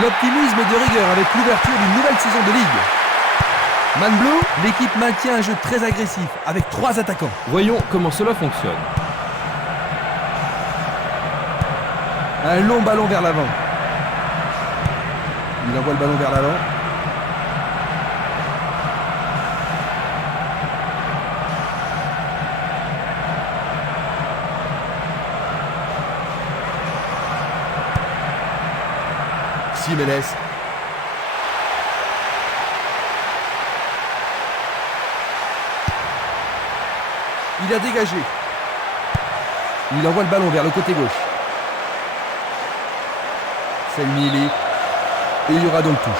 L'optimisme est de rigueur avec l'ouverture d'une nouvelle saison de ligue. Man Blue, l'équipe maintient un jeu très agressif avec 3 attaquants. Voyons comment cela fonctionne. Un long ballon vers l'avant. Il envoie le ballon vers l'avant. Jiménez. Il a dégagé. Il envoie le ballon vers le côté gauche. Selmili. Et il y aura donc touche.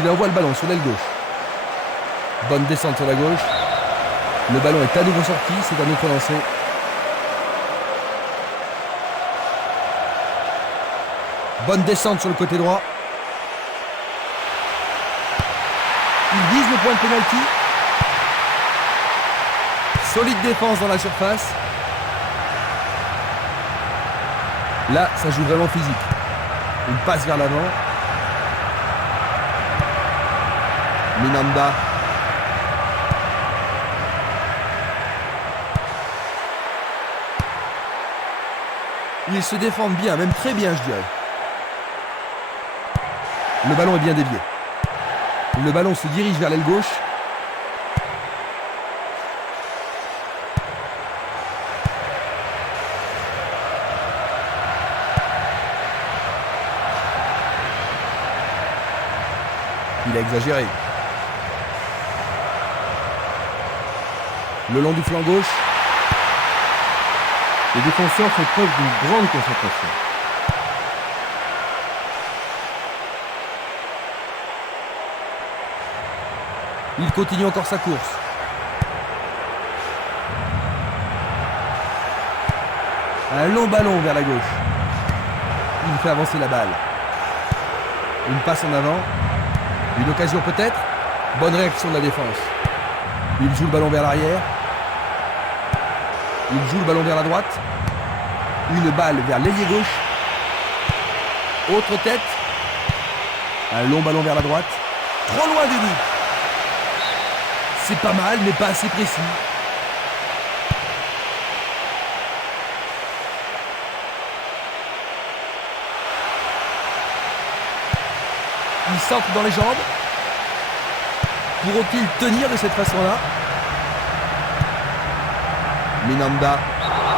Il envoie le ballon sur l'aile gauche. Bonne descente sur la gauche. Le ballon est à nouveau sorti, c'est un autre lancé. Bonne descente sur le côté droit. Il vise le point de pénalty. Solide défense dans la surface. Là, ça joue vraiment physique. Une passe vers l'avant. Minanda. Ils se défendent bien, même très bien, je dirais. Le ballon est bien dévié. Le ballon se dirige vers l'aile gauche. Il a exagéré. Le long du flanc gauche. Les défenseurs font preuve d'une grande concentration. Il continue encore sa course. Un long ballon vers la gauche. Il fait avancer la balle. Une passe en avant. Une occasion peut-être. Bonne réaction de la défense. Il joue le ballon vers l'arrière. Il joue le ballon vers la droite. Une balle vers l'ailier gauche. Autre tête. Un long ballon vers la droite. Trop loin du but. C'est pas mal, mais pas assez précis. Il centre dans les jambes. Pourront-ils tenir de cette façon-là? Minanda.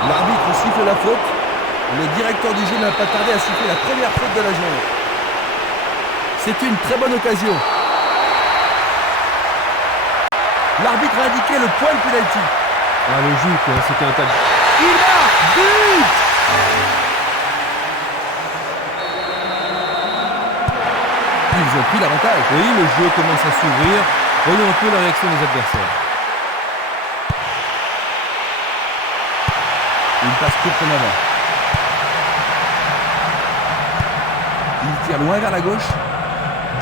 L'arbitre siffle la faute. Le directeur du jeu n'a pas tardé à siffler la première faute de la journée. C'est une très bonne occasion. L'arbitre a indiqué le point de pénalty. Ah, le jeu, quoi, c'était un tas de... Il marque! But! Ils ont pris l'avantage. Oui, le jeu commence à s'ouvrir. Voyons un peu la réaction des adversaires. Une passe courte en avant. Il tire loin vers la gauche.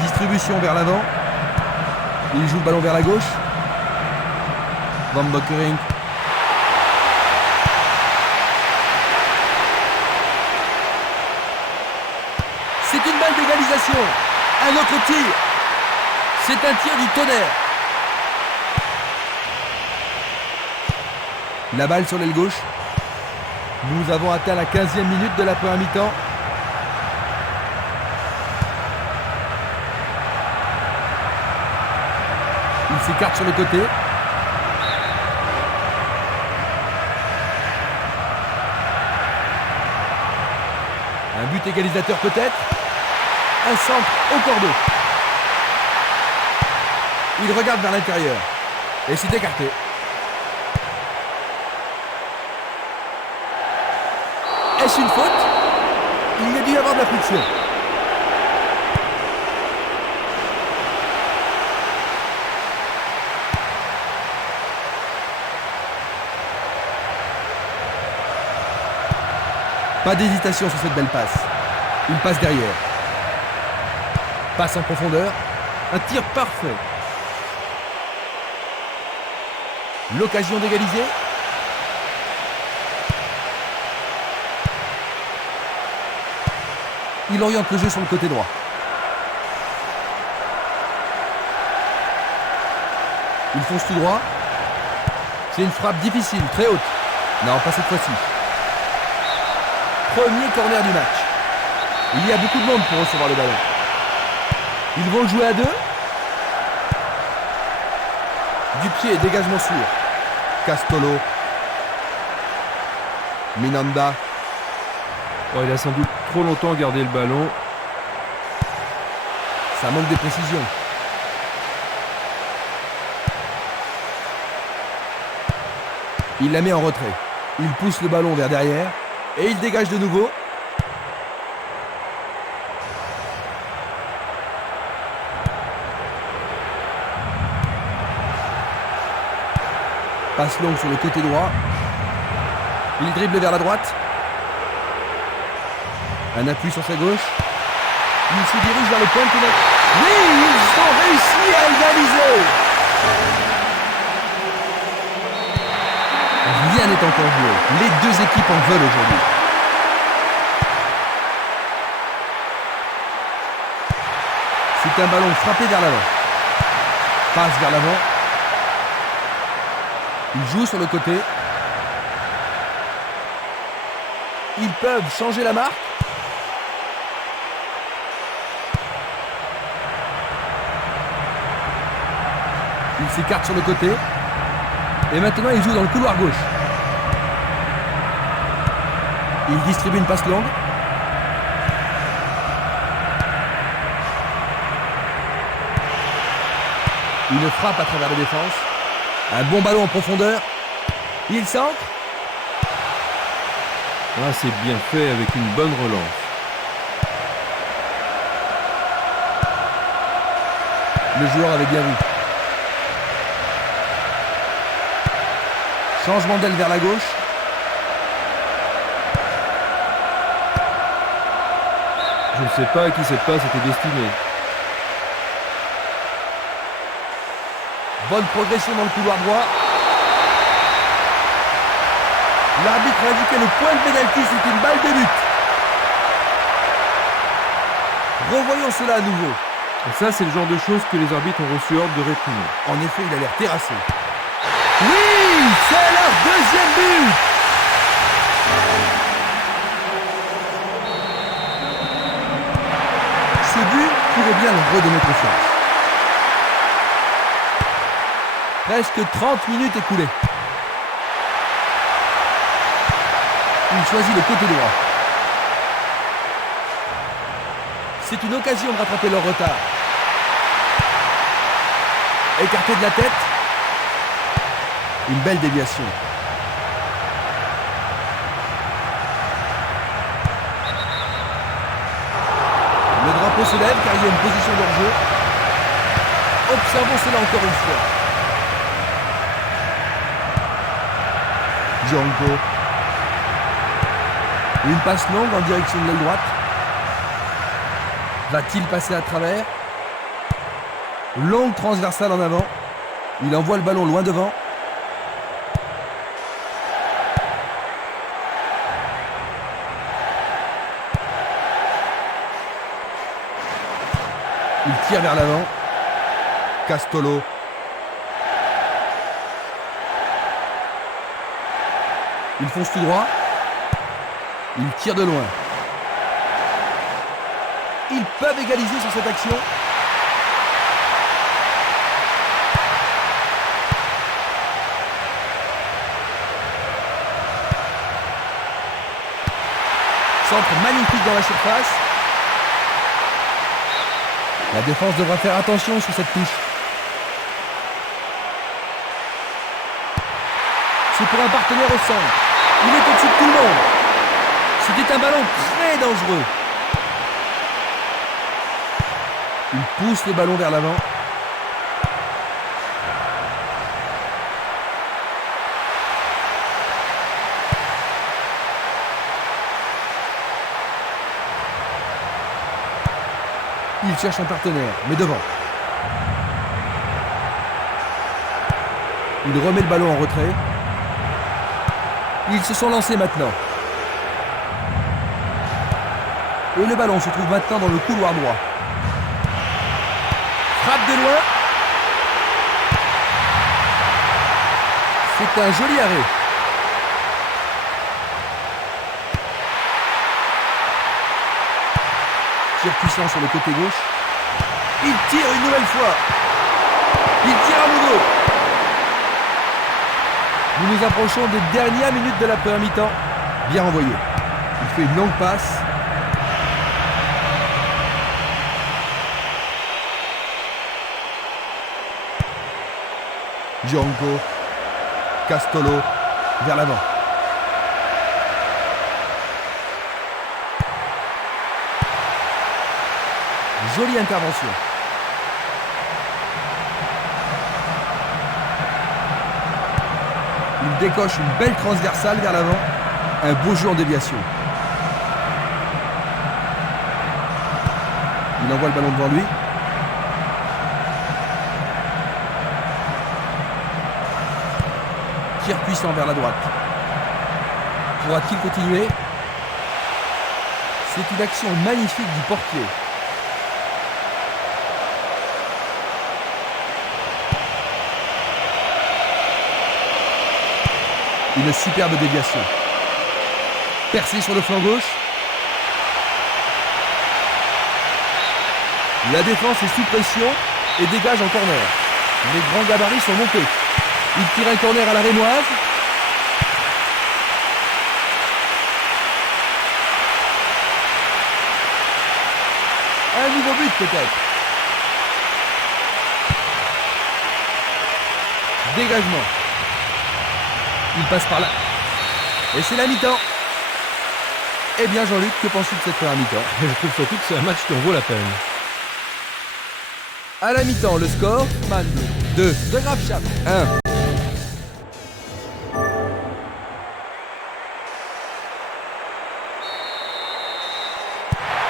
Distribution vers l'avant. Il joue le ballon vers la gauche. Van Bokkering. C'est une balle d'égalisation. Un autre tir. C'est un tir du Tonnerre. La balle sur l'aile gauche. Nous avons atteint la 15e minute de la première mi-temps. Il s'écarte sur le côté. Un but égalisateur peut-être. Un centre au cordeau. Il regarde vers l'intérieur. Et c'est écarté. Est-ce une faute? Il y a dû y avoir de la friction. Pas d'hésitation sur cette belle passe. Une passe derrière. Passe en profondeur. Un tir parfait. L'occasion d'égaliser. Il oriente le jeu sur le côté droit. Il fonce tout droit. C'est une frappe difficile, très haute. Non, pas cette fois-ci. Premier corner du match. Il y a beaucoup de monde pour recevoir le ballon. Ils vont le jouer à deux. Du pied, dégagement sûr. Castolo. Minanda. Oh, il a sans doute trop longtemps gardé le ballon. Ça manque de précision. Il la met en retrait. Il pousse le ballon vers derrière. Et il dégage de nouveau. Passe longue sur le côté droit. Il dribble vers la droite. Un appui sur sa gauche. Il se dirige vers le point de pénalty. Oui, ils ont réussi à égaliser. Rien n'est encore joué. Les deux équipes en veulent aujourd'hui. C'est un ballon frappé vers l'avant. Passe vers l'avant. Il joue sur le côté. Ils peuvent changer la marque. Il s'écarte sur le côté. Et maintenant, il joue dans le couloir gauche. Il distribue une passe longue. Une frappe à travers la défense. Un bon ballon en profondeur. Il centre. Ah, c'est bien fait avec une bonne relance. Le joueur avait bien vu. Changement d'aile vers la gauche. Je ne sais pas à qui cette passe était destinée. Bonne progression dans le couloir droit. L'arbitre a indiqué le point de pénalty, c'est une balle de but. Revoyons cela à nouveau. Et ça, c'est le genre de choses que les arbitres ont reçu ordre de réprimer. En effet, il a l'air terrassé. Oui, c'est leur deuxième but. Ce but pourrait bien leur redonner confiance. Presque 30 minutes écoulées. Il choisit le côté droit. C'est une occasion de rattraper leur retard. Écarté de la tête. Une belle déviation. Le drapeau se lève car il y a une position d'hors-jeu. Observons cela encore une fois. Django. Une passe longue en direction de l'aile droite. Va-t-il passer à travers? Longue transversale en avant. Il envoie le ballon loin devant. Il tire vers l'avant. Castolo. Il fonce tout droit. Il tire de loin. Ils peuvent égaliser sur cette action. Centre magnifique dans la surface. La défense devra faire attention sur cette touche. C'est pour un partenaire au centre. Il est au-dessus de tout le monde. C'était un ballon très dangereux. Il pousse le ballon vers l'avant. Il cherche un partenaire, mais devant. Il remet le ballon en retrait. Ils se sont lancés maintenant. Et le ballon se trouve maintenant dans le couloir droit. Frappe de loin. C'est un joli arrêt. Tir puissant sur le côté gauche. Il tire une nouvelle fois. Il tire à nouveau. Nous nous approchons des dernières minutes de la première mi-temps. Bien renvoyé. Il fait une longue passe. Gianco. Castolo. Vers l'avant. Jolie intervention. Il décoche une belle transversale vers l'avant. Un beau jeu en déviation. Il envoie le ballon devant lui. Tir puissant vers la droite. Pourra-t-il continuer? C'est une action magnifique du portier. Une superbe déviation. Percé sur le flanc gauche. La défense est sous pression et dégage en corner. Les grands gabarits sont montés. Il tire un corner à la rémoise. Un nouveau but peut-être. Dégagement. Il passe par là. Et c'est la mi-temps. Eh bien Jean-Luc, que penses-tu de cette première mi-temps? Je trouve surtout que c'est un match qui en vaut la peine. À la mi-temps, le score, Man 2, De Graafschap 1.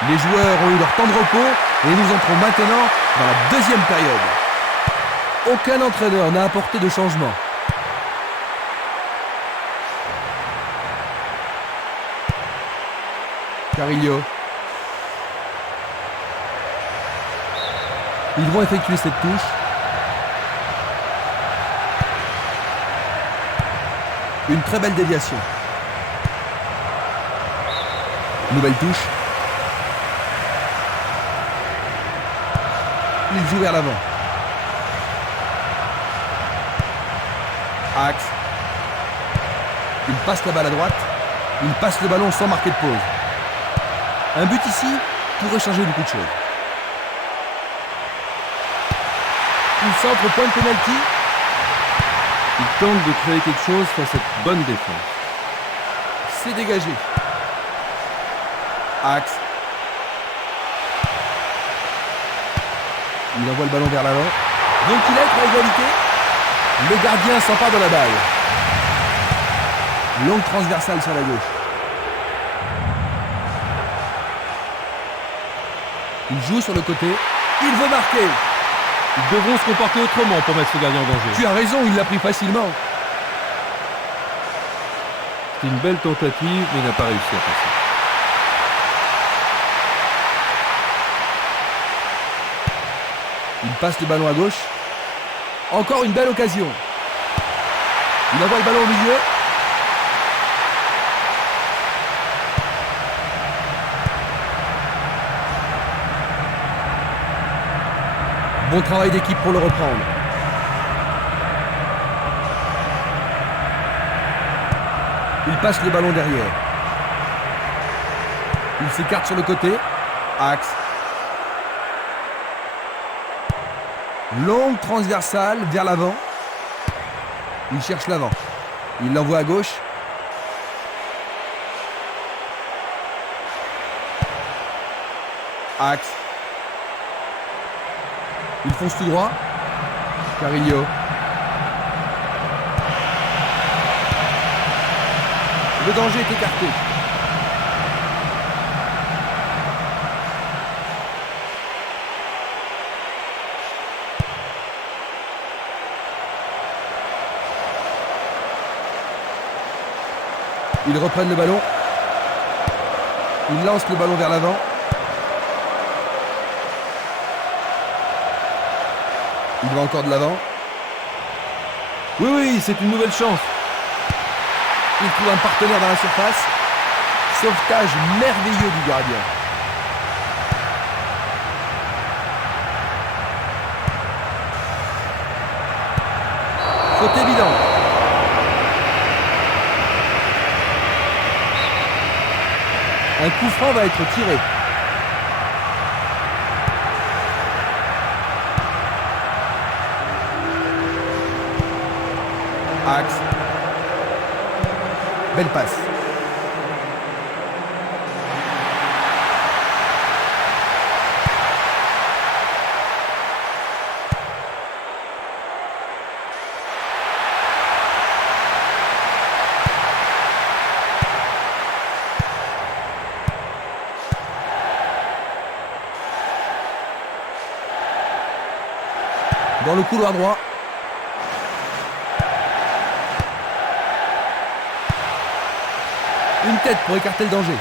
Les joueurs ont eu leur temps de repos et nous entrons maintenant dans la deuxième période. Aucun entraîneur n'a apporté de changement. Carillo. Ils vont effectuer cette touche. Une très belle déviation. Nouvelle touche. Il joue vers l'avant. Axe. Il passe la balle à droite. Il passe le ballon sans marquer de pause. Un but ici pourrait changer beaucoup de choses. Il centre au point de pénalty. Il tente de créer quelque chose face à cette bonne défense. C'est dégagé. Axe. Il envoie le ballon vers l'avant. Donc il est à égalité. Le gardien s'empare de la balle. Longue transversale sur la gauche. Il joue sur le côté. Il veut marquer. Ils devront se comporter autrement pour mettre ce gardien en danger. Tu as raison, il l'a pris facilement. C'est une belle tentative, mais il n'a pas réussi à passer. Il passe le ballon à gauche. Encore une belle occasion. Il envoie le ballon au milieu. Bon travail d'équipe pour le reprendre. Il passe le ballon derrière. Il s'écarte sur le côté. Axe. Longue transversale vers l'avant. Il cherche l'avant. Il l'envoie à gauche. Axe. Il fonce tout droit. Carillo. Le danger est écarté. Ils reprennent le ballon. Ils lancent le ballon vers l'avant. Il va encore de l'avant. Oui, oui, c'est une nouvelle chance. Il trouve un partenaire dans la surface. Sauvetage merveilleux du gardien. Faute évidente. Un coup franc va être tiré. Axe. Belle passe. Dans le couloir droit. Une tête pour écarter le danger.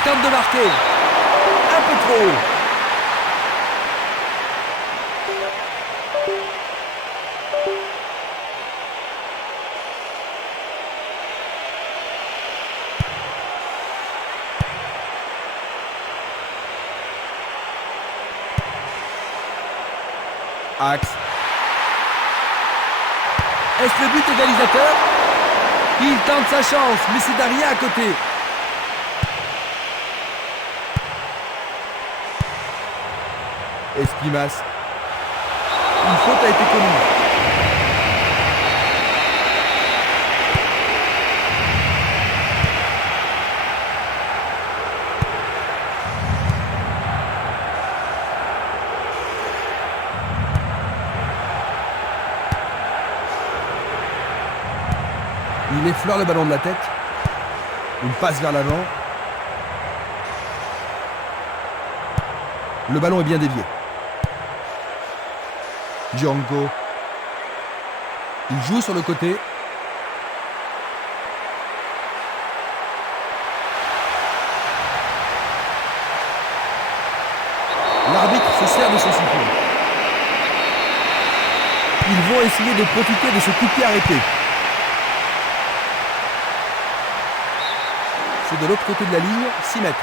il tente de marquer. Un peu trop haut. Axe. Est-ce le but égalisateur? Il tente sa chance, mais c'est Darien à côté. Esquimas. Une faute a été commise. Il effleure le ballon de la tête. Une passe vers l'avant. Le ballon est bien dévié. Django. Il joue sur le côté. L'arbitre se sert de son sifflet. Ils vont essayer de profiter de ce coup de pied arrêté. C'est de l'autre côté de la ligne, 6 mètres.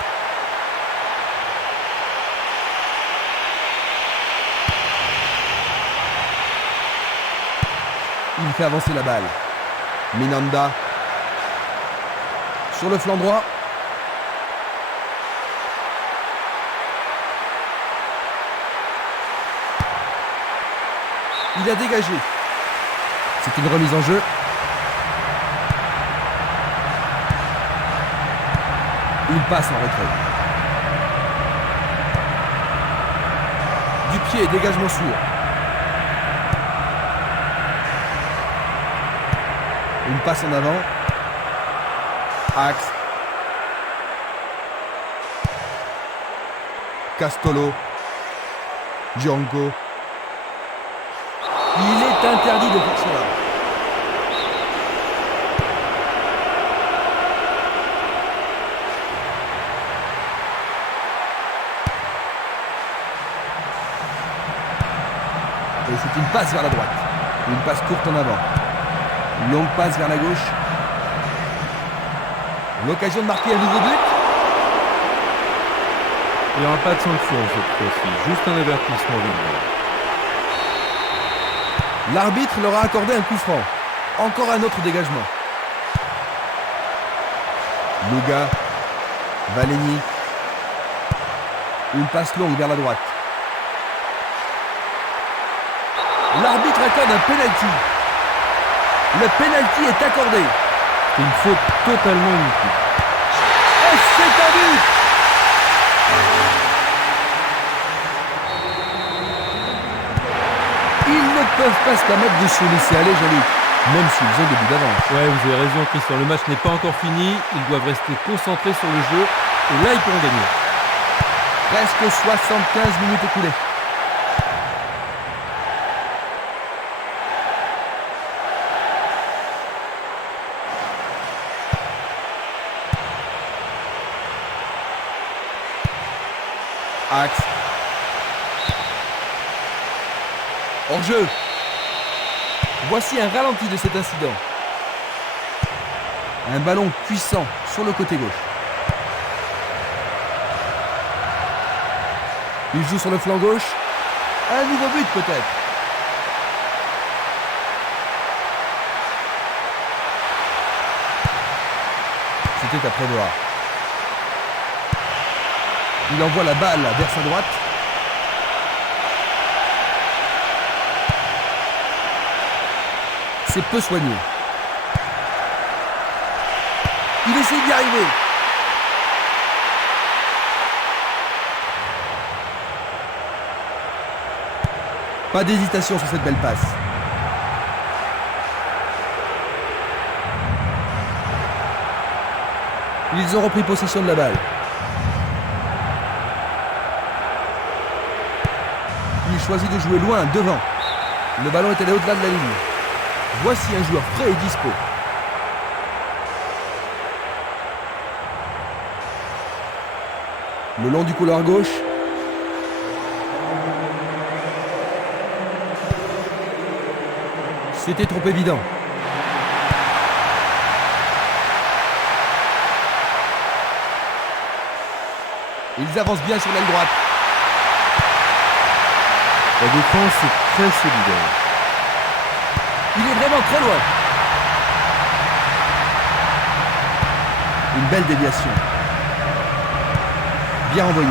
Il fait avancer la balle. Minanda. Sur le flanc droit. Il a dégagé. C'est une remise en jeu. Il passe en retrait. Du pied, dégagement sûr. Une passe en avant. Axe. Castolo. Django. Il est interdit de faire cela. Et c'est une passe vers la droite. Une passe courte en avant. Une longue passe vers la gauche. L'occasion de marquer un nouveau but. Il n'y aura pas de sanction cette fois-ci, juste un avertissement libre. L'arbitre leur a accordé un coup franc. Encore un autre dégagement. Luga. Valeni. Une passe longue vers la droite. L'arbitre accorde un penalty. Le penalty est accordé. C'est une faute totalement inutile. Et c'est un but. Ils ne peuvent pas se permettre de se laisser aller, Jean-Luc, même s'ils ont des buts d'avance. Ouais, vous avez raison, Christian. Le match n'est pas encore fini. Ils doivent rester concentrés sur le jeu. Et là, ils pourront gagner. Presque 75 minutes écoulées. Axe. Hors-jeu. Voici un ralenti de cet incident. Un ballon puissant sur le côté gauche. Il joue sur le flanc gauche. Un nouveau but peut-être. C'était à prévoir. Il envoie la balle vers sa droite. C'est peu soigné. Il essaie d'y arriver. Pas d'hésitation sur cette belle passe. Ils ont repris possession de la balle. Il choisit de jouer loin, devant. Le ballon est allé au-delà de la ligne. Voici un joueur frais et dispo. Le long du couloir gauche. C'était trop évident. Ils avancent bien sur l'aile droite. La défense est très solidaire. Il est vraiment très loin. Une belle déviation. Bien envoyé.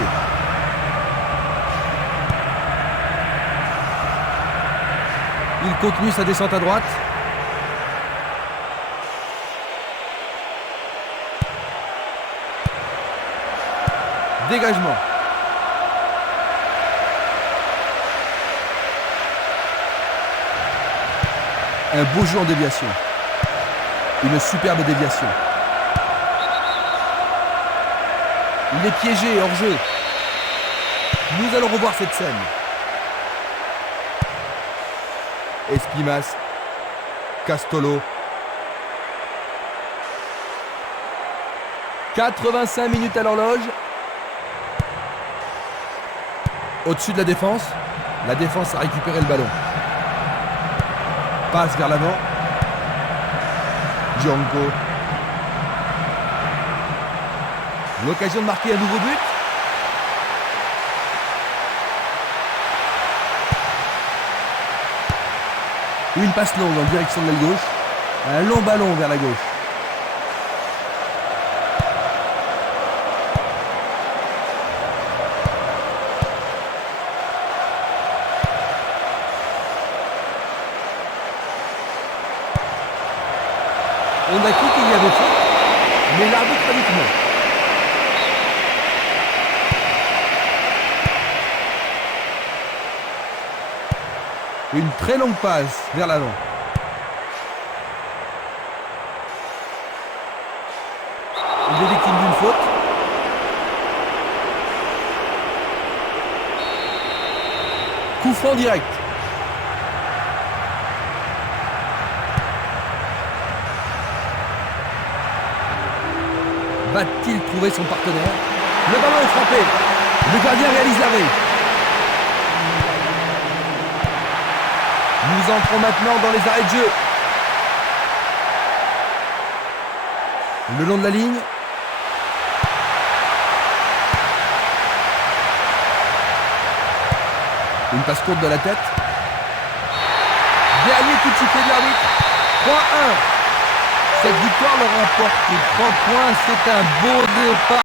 Il continue sa descente à droite. Dégagement. Un beau jeu en déviation. Une superbe déviation. Il est piégé hors jeu. Nous allons revoir cette scène. Espimas. Castolo. 85 minutes à l'horloge. Au-dessus de la défense a récupéré le ballon. Passe vers l'avant. Django. L'occasion de marquer un nouveau but. Une passe longue en direction de l'aile gauche. Un long ballon vers la gauche. On a cru qu'il y avait faute, mais l'arbitre a dit que non. Une très longue passe vers l'avant. Il est victime d'une faute. Coup franc direct. Va-t-il trouver son partenaire? Le ballon est frappé. Le gardien réalise l'arrêt. Nous entrons maintenant dans les arrêts de jeu. Le long de la ligne. Une passe courte de la tête. Dernier coup de sifflet de l'arbitre. 3-1. Cette victoire leur rapporte 3 points. C'est un beau départ.